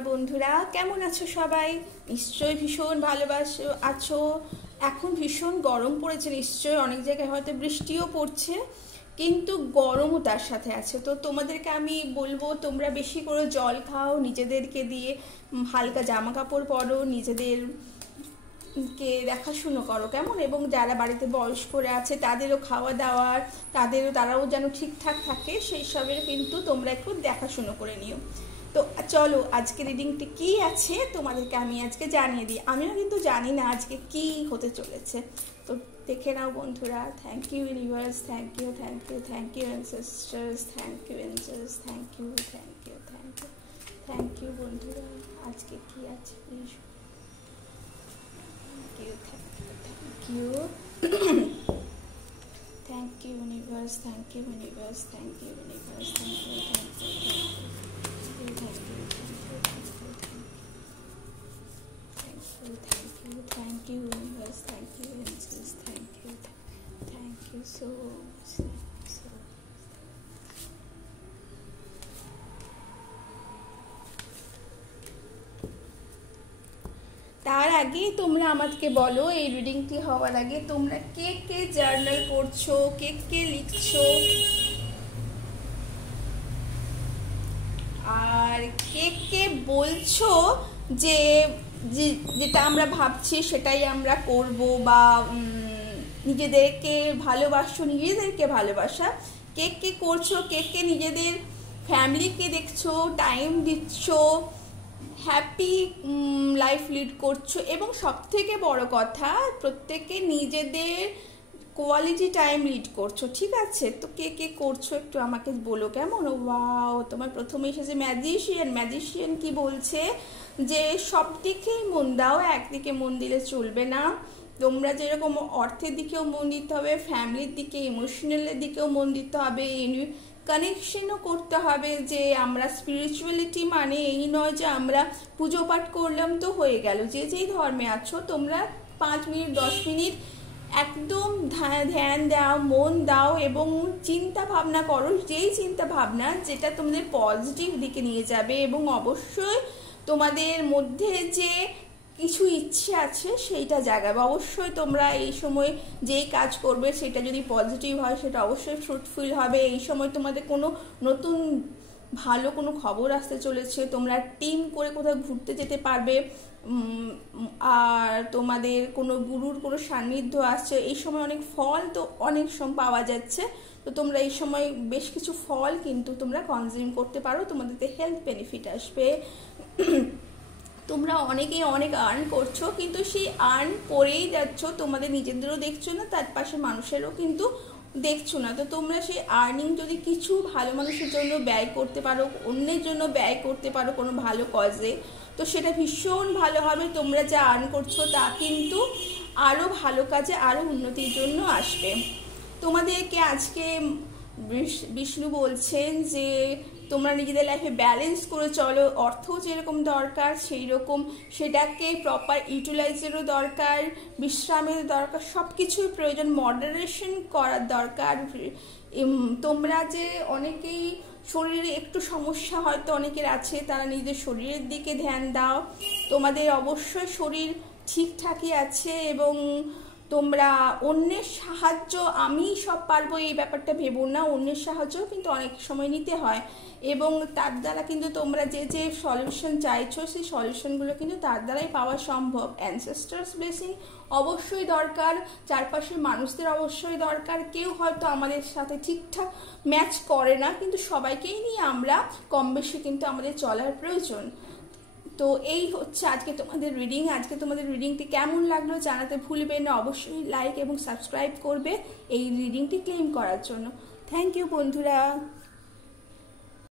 আমার বন্ধুরা, কেমন আছো সবাই? নিশ্চয়ই ভীষণ ভালোবাসো আছো। এখন ভীষণ গরম পড়েছে, নিশ্চয়ই অনেক জায়গায় হয়তো বৃষ্টিও পড়ছে, কিন্তু গরমও তার সাথে আছে। তো তোমাদেরকে আমি বলবো, তোমরা বেশি করে জল খাও, নিজেদেরকে দিয়ে হালকা জামা কাপড় পরো, নিজেদের কে দেখাশুনো করো কেমন, এবং যারা বাড়িতে বয়স্করা আছে তাদেরও খাওয়া দাওয়ার, তারাও যেন ঠিকঠাক থাকে, সেই সবের কিন্তু তোমরা একটু দেখাশুনো করে নিও। তো চলো, আজকে রিডিংটি কি আছে তোমাদেরকে আমি আজকে জানিয়ে দিই। আমিও কিন্তু জানি না আজকে কি হতে চলেছে, তো দেখে নাও বন্ধুরা। Thank you universe, thank you, thank you, thank you ancestors, thank you angels, thank you, thank you, thank you, thank you বন্ধুরা। আজকে কি আছে please? Thank you, thank you universe, thank you universe, thank you universe, thank you, thank you, thank you, thank you universe, thank you angels, thank you so much. তার আগে তোমরা আমাকে বলো, এই রিডিংটি হওয়ার আগে তোমরা কে কে জার্নাল করছো, কে কে লিখছো, আর কে কে বলছো যে যেটা আমরা ভাবছি সেটাই আমরা করব, বা নিজেদেরকে ভালোবাসা কে কে করছো, কে কে নিজেদের ফ্যামিলিকে দেখছো, টাইম দিচ্ছ, হ্যাপি লাইফ লিড করছো, এবং সব থেকে বড় কথা প্রত্যেকে নিজেদের কোয়ালিটি টাইম লিড করছো। ঠিক আছে, তো কে কে করছো একটু আমাকে বলো কেমন। ওয়াও, তোমার প্রথমে এসেছে ম্যাজিশিয়ান কি বলছে যে সব দিকেই মন দাও, একদিকে মন দিলে চলবে না। তোমরা যেরকম অর্থের দিকেও মন দিতে হবে, ফ্যামিলির দিকে, ইমোশনালের দিকেও মন দিতে হবে, কানেকশনও করতে হবে। যে আমরা স্পিরিচুয়ালিটি মানে এই নয় যে আমরা পুজো পাঠ করলাম তো হয়ে গেল। যে যেই ধর্মে আছো তোমরা 5 মিনিট 10 মিনিট একদম ধ্যান দাও, মন দাও, এবং চিন্তা ভাবনা করো, যেই চিন্তা ভাবনা যেটা তোমাদের পজিটিভ দিকে নিয়ে যাবে, এবং অবশ্যই তোমাদের মধ্যে যে কিছু ইচ্ছে আছে সেইটা জাগাবে। অবশ্যই তোমরা এই সময় যেই কাজ করবে সেটা যদি পজিটিভ হয় সেটা অবশ্যই ফ্রুটফুল হবে। এই সময় তোমাদের কোনো নতুন ভালো কোনো খবর আসতে চলেছে, তোমরা টিম করে কোথাও ঘুরতে যেতে পারবে, আর তোমাদের কোনো গুরুর কোনো সান্নিধ্য আসছে। এই সময় অনেক ফল তো অনেক সময় পাওয়া যাচ্ছে, তো তোমরা এই সময় বেশ কিছু ফল কিন্তু তোমরা কনজিউম করতে পারো, তোমাদেরতে হেলথ বেনিফিট আসবে। তোমরা অনেকেই অনেক আর্ন করছো, কিন্তু সেই আর্ন করেই যাচ্ছ, তোমাদের নিজেদেরও দেখছো না, তার পাশে মানুষেরও কিন্তু দেখছো না। তো তোমরা সেই আর্নিং যদি কিছু ভালো মানুষের জন্য ব্যয় করতে পারো, অন্যের জন্য ব্যয় করতে পারো কোনো ভালো কজে, তো সেটা ভীষণ ভালো হবে। তোমরা যা আর্ন করছো তা কিন্তু আরও ভালো কাজে, আরও উন্নতির জন্য আসবে। তোমাদেরকে আজকে বিষ্ণু বলছেন যে তোমরা নিজেদের লাইফে ব্যালেন্স করে চলো, অর্থও যেরকম দরকার সেই রকম সেটাকে প্রপার ইউটিলাইজেরও দরকার, বিশ্রামের দরকার, সব কিছুই প্রয়োজন, মডারেশন করার দরকার। তোমরা যে অনেকেই শরীরে একটু সমস্যা হয়তো অনেকের আছে, তারা নিজেদের শরীরের দিকে ধ্যান দাও। তোমাদের অবশ্যই শরীর ঠিকঠাকই আছে, এবং তোমরা অন্যের সাহায্য আমি সব পারবো এই ব্যাপারটা ভেবো না, অন্যের সাহায্যও কিন্তু অনেক সময় নিতে হয়, এবং তার দ্বারা কিন্তু তোমরা যে যে সলিউশন চাইছো সেই সলিউশনগুলো কিন্তু তার দ্বারাই পাওয়া সম্ভব। অ্যানসেস্টার্স ব্লেসিং অবশ্যই দরকার, চারপাশের মানুষদের অবশ্যই দরকার। কেউ হয়তো আমাদের সাথে ঠিকঠাক ম্যাচ করে না, কিন্তু সবাইকেই নিয়ে আমরা কম বেশি কিন্তু আমাদের চলার প্রয়োজন। তো এই হচ্ছে আজকে তোমাদের রিডিং। আজকে তোমাদের রিডিংটি কেমন লাগলো জানাতে ভুলবে না, অবশ্যই লাইক এবং সাবস্ক্রাইব করবে এই রিডিংটি ক্লেম করার জন্য। থ্যাংক ইউ বন্ধুরা।